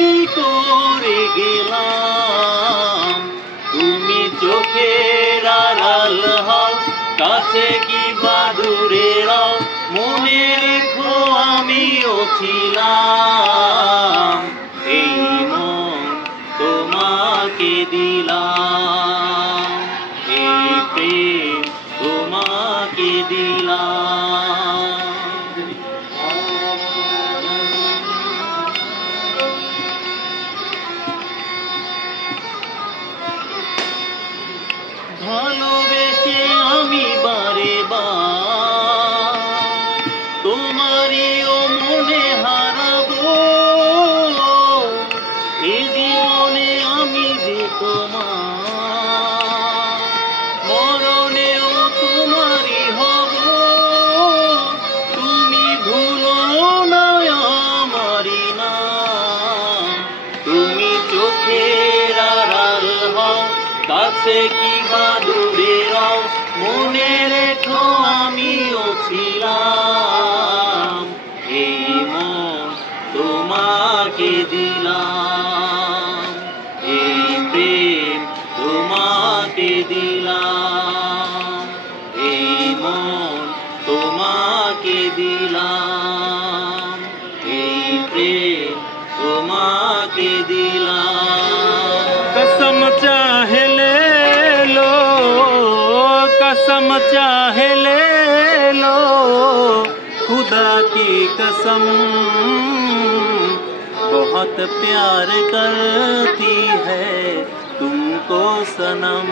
কি করে গেলাম, তুমি চোখের আড়াল হও, কাছে কি বা দূরে রও, মনে রেখো আমিও ছিলাম। এই মন তোমাকে দিলাম, এই প্রেম তোমাকে দিলাম। ভালোবেসে আমি বারে বার তোমারিও মনে হারাবো, এই জীবনে আমি যে তোমার, মরণেও তোমারই হব। তুমি ভুলো না আমারই নাম, তুমি চোখের আড়াল হও, কাছে কি বা দূরে রও, মনে রেখো আমিও ছিলাম। এই মন তোমাকে দিলাম, এই প্রেম তোমাকে দিলাম, এই মন তোমাকে দিলাম, এই প্রেম তোমাকে দিলাম। कसम चाहे ले लो, कसम चाहे ले लो, खुदा की कसम बहुत प्यार करती है तुमको सनम।